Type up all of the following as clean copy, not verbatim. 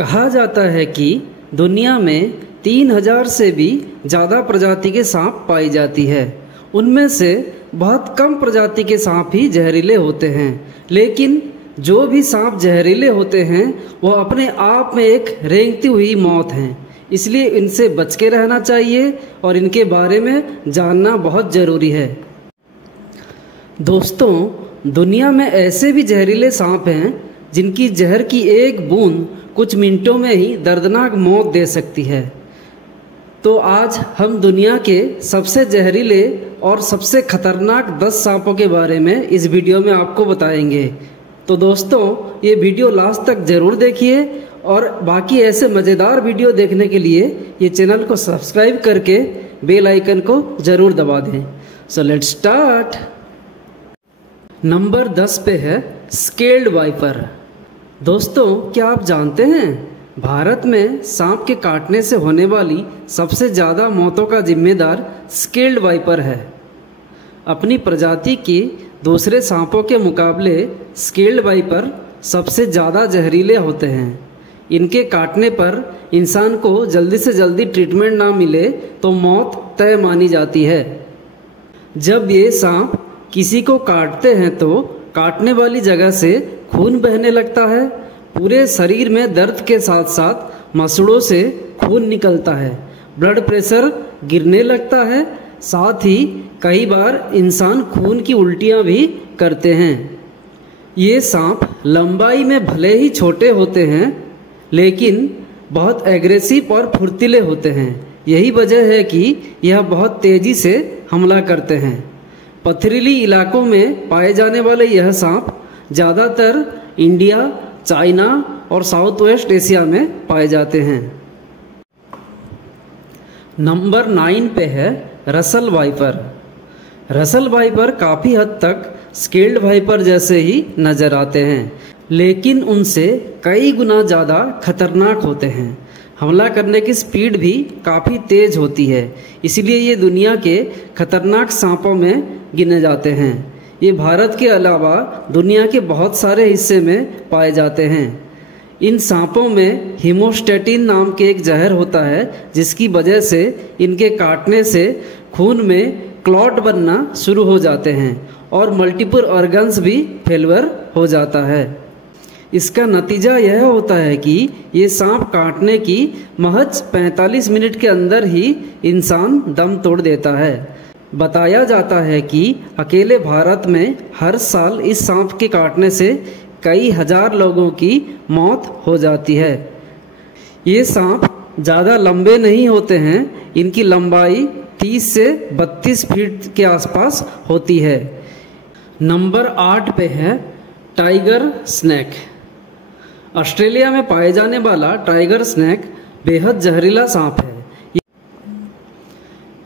कहा जाता है कि दुनिया में 3000 से भी ज़्यादा प्रजाति के सांप पाई जाती है। उनमें से बहुत कम प्रजाति के सांप ही जहरीले होते हैं, लेकिन जो भी सांप जहरीले होते हैं वो अपने आप में एक रेंगती हुई मौत हैं। इसलिए इनसे बच के रहना चाहिए और इनके बारे में जानना बहुत ज़रूरी है। दोस्तों, दुनिया में ऐसे भी जहरीले सांप हैं जिनकी जहर की एक बूंद कुछ मिनटों में ही दर्दनाक मौत दे सकती है। तो आज हम दुनिया के सबसे जहरीले और सबसे खतरनाक 10 सांपों के बारे में इस वीडियो में आपको बताएंगे। तो दोस्तों, ये वीडियो लास्ट तक ज़रूर देखिए और बाकी ऐसे मज़ेदार वीडियो देखने के लिए ये चैनल को सब्सक्राइब करके बेल आइकन को ज़रूर दबा दें। So let's start. नंबर 10 पे है स्केल्ड वाइपर। दोस्तों, क्या आप जानते हैं भारत में सांप के काटने से होने वाली सबसे ज़्यादा मौतों का जिम्मेदार स्केल्ड वाइपर है। अपनी प्रजाति की दूसरे सांपों के मुकाबले स्केल्ड वाइपर सबसे ज़्यादा जहरीले होते हैं। इनके काटने पर इंसान को जल्दी से जल्दी ट्रीटमेंट ना मिले तो मौत तय मानी जाती है। जब ये सांप किसी को काटते हैं तो काटने वाली जगह से खून बहने लगता है। पूरे शरीर में दर्द के साथ साथ मसूड़ों से खून निकलता है, ब्लड प्रेशर गिरने लगता है, साथ ही कई बार इंसान खून की उल्टियां भी करते हैं। ये सांप लंबाई में भले ही छोटे होते हैं, लेकिन बहुत एग्रेसिव और फुर्तीले होते हैं। यही वजह है कि यह बहुत तेज़ी से हमला करते हैं। पथरीली इलाकों में पाए जाने वाले यह सांप ज़्यादातर इंडिया, चाइना और साउथ वेस्ट एशिया में पाए जाते हैं। नंबर 9 पे है रसल वाइपर। रसल वाइपर काफ़ी हद तक स्केल्ड वाइपर जैसे ही नज़र आते हैं, लेकिन उनसे कई गुना ज़्यादा खतरनाक होते हैं। हमला करने की स्पीड भी काफ़ी तेज़ होती है, इसलिए ये दुनिया के खतरनाक सांपों में गिने जाते हैं। ये भारत के अलावा दुनिया के बहुत सारे हिस्से में पाए जाते हैं। इन सांपों में हीमोस्टैटिन नाम के एक जहर होता है, जिसकी वजह से इनके काटने से खून में क्लॉट बनना शुरू हो जाते हैं और मल्टीपल ऑर्गन्स भी फेलवर हो जाता है। इसका नतीजा यह होता है कि ये सांप काटने की महज 45 मिनट के अंदर ही इंसान दम तोड़ देता है। बताया जाता है कि अकेले भारत में हर साल इस सांप के काटने से कई हजार लोगों की मौत हो जाती है। ये सांप ज़्यादा लंबे नहीं होते हैं, इनकी लंबाई 30 से 32 फीट के आसपास होती है। नंबर 8 पे है टाइगर स्नेक। ऑस्ट्रेलिया में पाए जाने वाला टाइगर स्नेक बेहद जहरीला सांप है।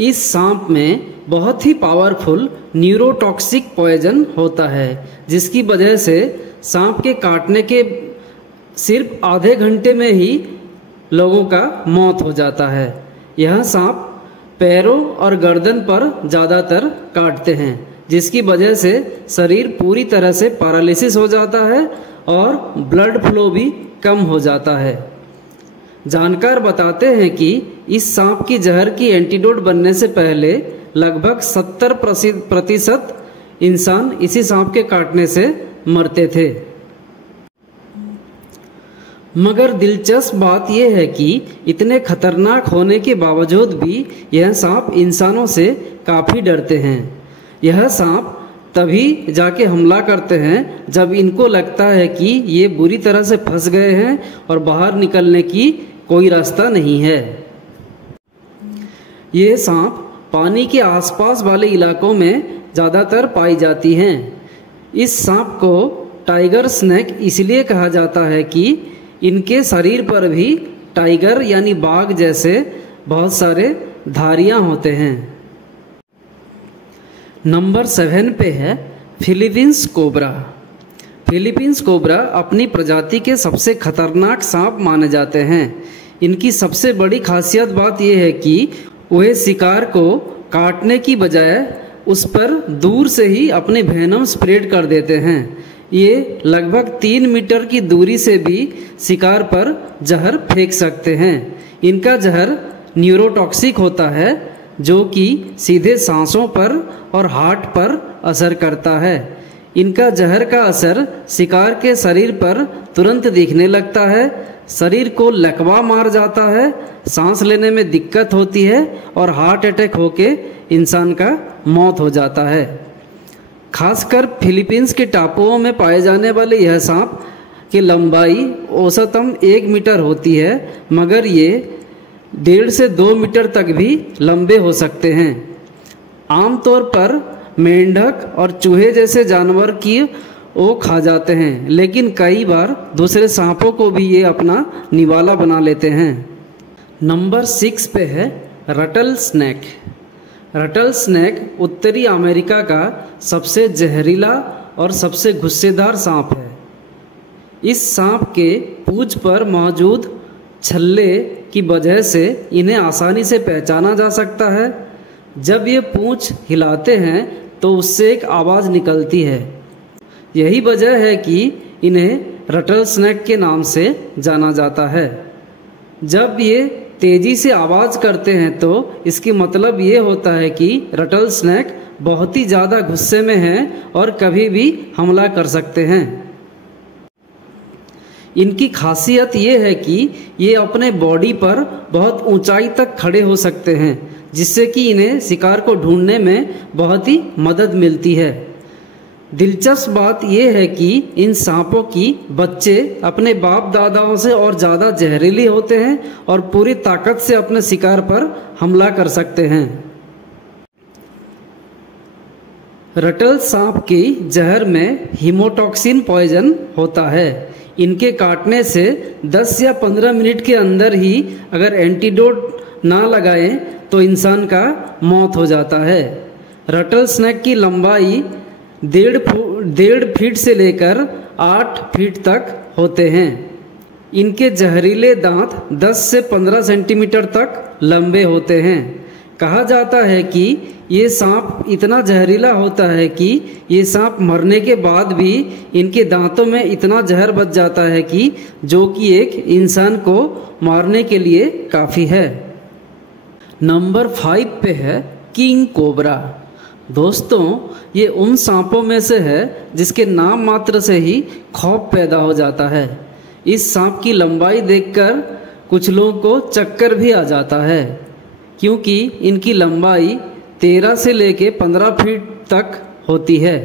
इस सांप में बहुत ही पावरफुल न्यूरोटॉक्सिक पॉइजन होता है, जिसकी वजह से सांप के काटने के सिर्फ आधे घंटे में ही लोगों का मौत हो जाता है। यह सांप पैरों और गर्दन पर ज़्यादातर काटते हैं, जिसकी वजह से शरीर पूरी तरह से पैरालिसिस हो जाता है और ब्लड फ्लो भी कम हो जाता है। जानकार बताते हैं कि इस सांप की जहर की एंटीडोट बनने से पहले लगभग 70% इंसान इसी सांप के काटने से मरते थे। मगर दिलचस्प बात यह है कि इतने खतरनाक होने के बावजूद भी यह सांप इंसानों से काफ़ी डरते हैं। यह सांप तभी जाके हमला करते हैं जब इनको लगता है कि ये बुरी तरह से फंस गए हैं और बाहर निकलने की कोई रास्ता नहीं है। ये सांप पानी के आसपास वाले इलाकों में ज़्यादातर पाई जाती हैं। इस सांप को टाइगर स्नेक इसलिए कहा जाता है कि इनके शरीर पर भी टाइगर यानी बाघ जैसे बहुत सारे धारियां होते हैं। नंबर 7 पे है फिलीपींस कोबरा। फिलीपींस कोबरा अपनी प्रजाति के सबसे खतरनाक सांप माने जाते हैं। इनकी सबसे बड़ी खासियत बात यह है कि वे शिकार को काटने की बजाय उस पर दूर से ही अपने वेनम स्प्रेड कर देते हैं। ये लगभग 3 मीटर की दूरी से भी शिकार पर जहर फेंक सकते हैं। इनका जहर न्यूरोटॉक्सिक होता है, जो कि सीधे सांसों पर और हार्ट पर असर करता है। इनका जहर का असर शिकार के शरीर पर तुरंत दिखने लगता है, शरीर को लकवा मार जाता है, सांस लेने में दिक्कत होती है और हार्ट अटैक होके इंसान का मौत हो जाता है। खासकर फिलीपींस के टापुओं में पाए जाने वाले यह सांप की लंबाई औसतन 1 मीटर होती है, मगर ये 1.5 से 2 मीटर तक भी लंबे हो सकते हैं। आमतौर पर मेंढक और चूहे जैसे जानवर की वो खा जाते हैं, लेकिन कई बार दूसरे सांपों को भी ये अपना निवाला बना लेते हैं। नंबर 6 पे है रटल स्नैक। रटल स्नैक उत्तरी अमेरिका का सबसे जहरीला और सबसे गुस्सेदार सांप है। इस सांप के पूंछ पर मौजूद छल्ले की वजह से इन्हें आसानी से पहचाना जा सकता है। जब ये पूंछ हिलाते हैं तो उससे एक आवाज़ निकलती है। यही वजह है कि इन्हें रटल स्नैक के नाम से जाना जाता है। जब ये तेजी से आवाज़ करते हैं तो इसकी मतलब ये होता है कि रटल स्नैक बहुत ही ज़्यादा गुस्से में हैं और कभी भी हमला कर सकते हैं। इनकी खासियत ये है कि ये अपने बॉडी पर बहुत ऊंचाई तक खड़े हो सकते हैं, जिससे कि इन्हें शिकार को ढूंढने में बहुत ही मदद मिलती है। दिलचस्प बात यह है कि इन सांपों की बच्चे अपने बाप दादाओं से और ज़्यादा जहरीले होते हैं और पूरी ताकत से अपने शिकार पर हमला कर सकते हैं। रटल सांप की जहर में हीमोटॉक्सिन पॉइजन होता है। इनके काटने से 10 या 15 मिनट के अंदर ही अगर एंटीडोट ना लगाएं तो इंसान का मौत हो जाता है। रटल स्नैक की लंबाई 1.5 फीट से लेकर 8 फीट तक होते हैं। इनके जहरीले दांत 10 से 15 सेंटीमीटर तक लंबे होते हैं। कहा जाता है कि ये सांप इतना जहरीला होता है कि ये सांप मरने के बाद भी इनके दांतों में इतना जहर बच जाता है कि जो कि एक इंसान को मारने के लिए काफ़ी है। नंबर 5 पे है किंग कोबरा। दोस्तों, ये उन सांपों में से है जिसके नाम मात्र से ही खौफ पैदा हो जाता है। इस सांप की लंबाई देखकर कुछ लोगों को चक्कर भी आ जाता है, क्योंकि इनकी लंबाई 13 से लेके 15 फीट तक होती है।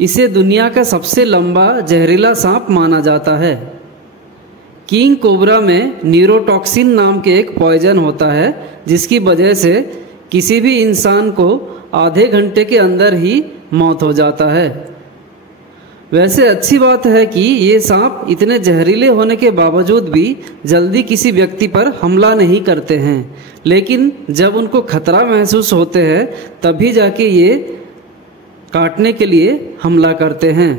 इसे दुनिया का सबसे लंबा जहरीला सांप माना जाता है। किंग कोबरा में न्यूरोटॉक्सिन नाम के एक पॉइजन होता है, जिसकी वजह से किसी भी इंसान को आधे घंटे के अंदर ही मौत हो जाता है। वैसे अच्छी बात है कि ये सांप इतने जहरीले होने के बावजूद भी जल्दी किसी व्यक्ति पर हमला नहीं करते हैं, लेकिन जब उनको खतरा महसूस होते हैं तभी जाके ये काटने के लिए हमला करते हैं।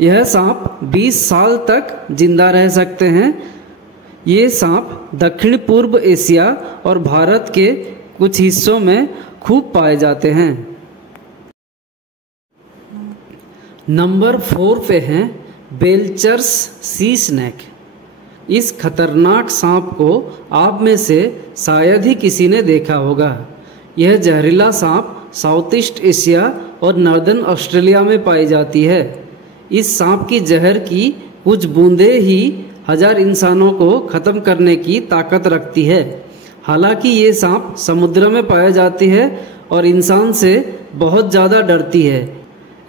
यह सांप 20 साल तक जिंदा रह सकते हैं। ये सांप दक्षिण पूर्व एशिया और भारत के कुछ हिस्सों में खूब पाए जाते हैं। नंबर 4 पे हैं बेल्चर्स सी स्नैक। इस खतरनाक सांप को आप में से शायद ही किसी ने देखा होगा। यह जहरीला सांप साउथ ईस्ट एशिया और नॉर्दर्न ऑस्ट्रेलिया में पाई जाती है। इस सांप की जहर की कुछ बूंदें ही 1000 इंसानों को ख़त्म करने की ताकत रखती है। हालांकि ये सांप समुद्र में पाई जाती है और इंसान से बहुत ज़्यादा डरती है।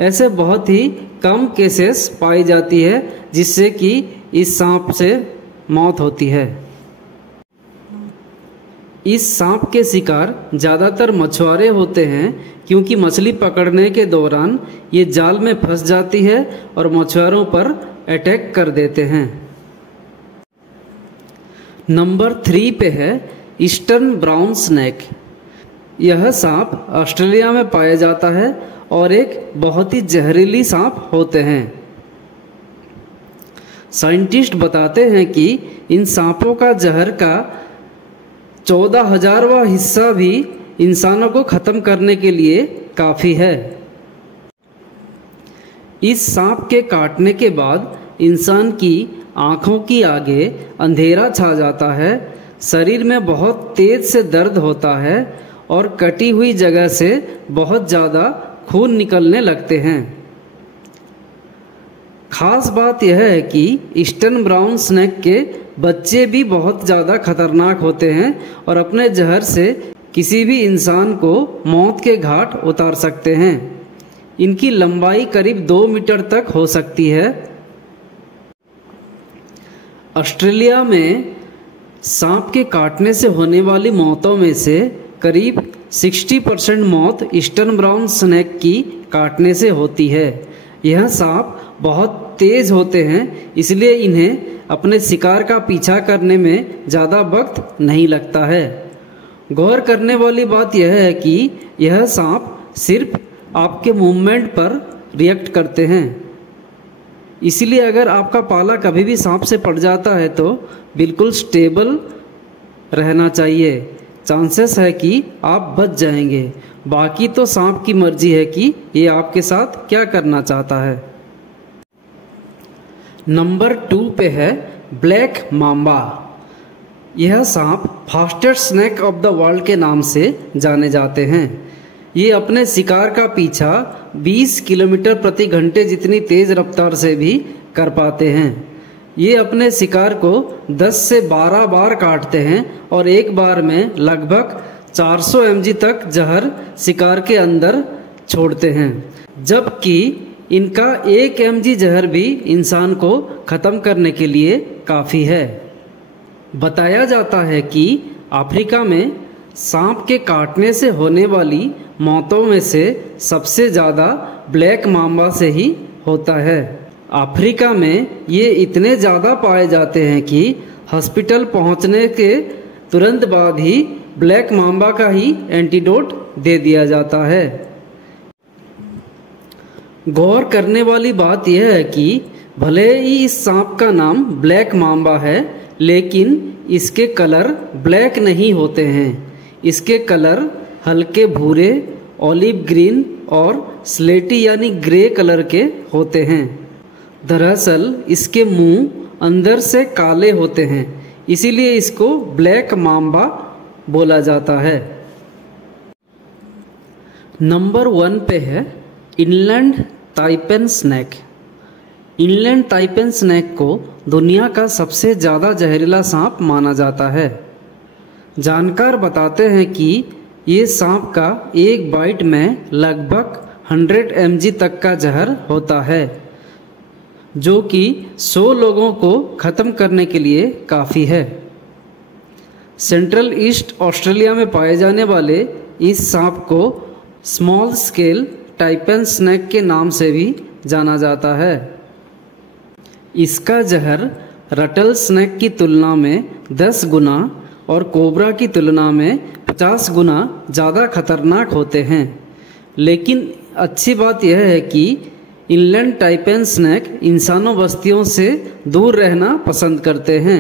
ऐसे बहुत ही कम केसेस पाई जाती है जिससे कि इस सांप से मौत होती है। इस सांप के शिकार ज़्यादातर मछुआरे होते हैं, क्योंकि मछली पकड़ने के दौरान ये जाल में फंस जाती है और मछुआरों पर अटैक कर देते हैं। नंबर 3 पे है ईस्टर्न ब्राउन स्नैक। यह सांप ऑस्ट्रेलिया में पाया जाता है और एक बहुत ही जहरीली सांप होते हैं। साइंटिस्ट बताते हैं कि इन सांपों का जहर का 14,000वां हिस्सा भी इंसानों को ख़त्म करने के लिए काफ़ी है। इस सांप के काटने के बाद इंसान की आँखों की आगे अंधेरा छा जाता है, शरीर में बहुत तेज से दर्द होता है और कटी हुई जगह से बहुत ज़्यादा खून निकलने लगते हैं। खास बात यह है कि ईस्टर्न ब्राउन स्नेक के बच्चे भी बहुत ज़्यादा खतरनाक होते हैं और अपने जहर से किसी भी इंसान को मौत के घाट उतार सकते हैं। इनकी लंबाई करीब 2 मीटर तक हो सकती है। ऑस्ट्रेलिया में सांप के काटने से होने वाली मौतों में से करीब 60% मौत ईस्टर्न ब्राउन स्नेक की काटने से होती है। यह सांप बहुत तेज होते हैं, इसलिए इन्हें अपने शिकार का पीछा करने में ज़्यादा वक्त नहीं लगता है। गौर करने वाली बात यह है कि यह सांप सिर्फ आपके मूवमेंट पर रिएक्ट करते हैं, इसलिए अगर आपका पाला कभी भी सांप से पड़ जाता है तो बिल्कुल स्टेबल रहना चाहिए। चांसेस है कि आप बच जाएंगे, बाकी तो सांप की मर्जी है कि ये आपके साथ क्या करना चाहता है। नंबर 2 पे है ब्लैक माम्बा। यह सांप fastest snake of the world के नाम से जाने जाते हैं। ये अपने शिकार का पीछा 20 किलोमीटर प्रति घंटे जितनी तेज रफ्तार से भी कर पाते हैं। ये अपने शिकार को 10 से 12 बार काटते हैं और एक बार में लगभग 400 mg तक जहर शिकार के अंदर छोड़ते हैं, जबकि इनका 1 mg जहर भी इंसान को ख़त्म करने के लिए काफ़ी है। बताया जाता है कि अफ्रीका में सांप के काटने से होने वाली मौतों में से सबसे ज़्यादा ब्लैक माम्बा से ही होता है। अफ्रीका में ये इतने ज़्यादा पाए जाते हैं कि हॉस्पिटल पहुंचने के तुरंत बाद ही ब्लैक माम्बा का ही एंटीडोट दे दिया जाता है। गौर करने वाली बात यह है कि भले ही इस सांप का नाम ब्लैक माम्बा है, लेकिन इसके कलर ब्लैक नहीं होते हैं। इसके कलर हल्के भूरे, ऑलिव ग्रीन और स्लेटी यानी ग्रे कलर के होते हैं। दरअसल इसके मुंह अंदर से काले होते हैं, इसीलिए इसको ब्लैक माम्बा बोला जाता है। नंबर 1 पे है इनलैंड ताइपेन स्नेक। इनलैंड ताइपेन स्नेक को दुनिया का सबसे ज़्यादा जहरीला सांप माना जाता है। जानकार बताते हैं कि ये सांप का एक बाइट में लगभग 100 mg तक का जहर होता है, जो कि 100 लोगों को ख़त्म करने के लिए काफ़ी है। सेंट्रल ईस्ट ऑस्ट्रेलिया में पाए जाने वाले इस सांप को स्मॉल स्केल ताइपेन स्नेक के नाम से भी जाना जाता है। इसका जहर रटल स्नेक की तुलना में 10 गुना और कोबरा की तुलना में 50 गुना ज़्यादा खतरनाक होते हैं। लेकिन अच्छी बात यह है कि इनलैंड ताइपेन स्नेक इंसानों बस्तियों से दूर रहना पसंद करते हैं।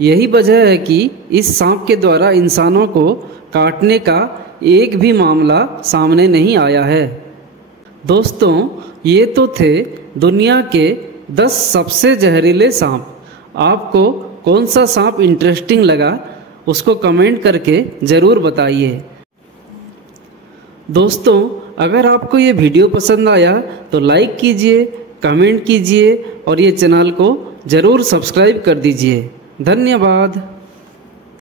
यही वजह है कि इस सांप के द्वारा इंसानों को काटने का एक भी मामला सामने नहीं आया है। दोस्तों, ये तो थे दुनिया के 10 सबसे जहरीले सांप। आपको कौन सा सांप इंटरेस्टिंग लगा उसको कमेंट करके ज़रूर बताइए। दोस्तों, अगर आपको ये वीडियो पसंद आया तो लाइक कीजिए, कमेंट कीजिए और ये चैनल को ज़रूर सब्सक्राइब कर दीजिए। धन्यवाद।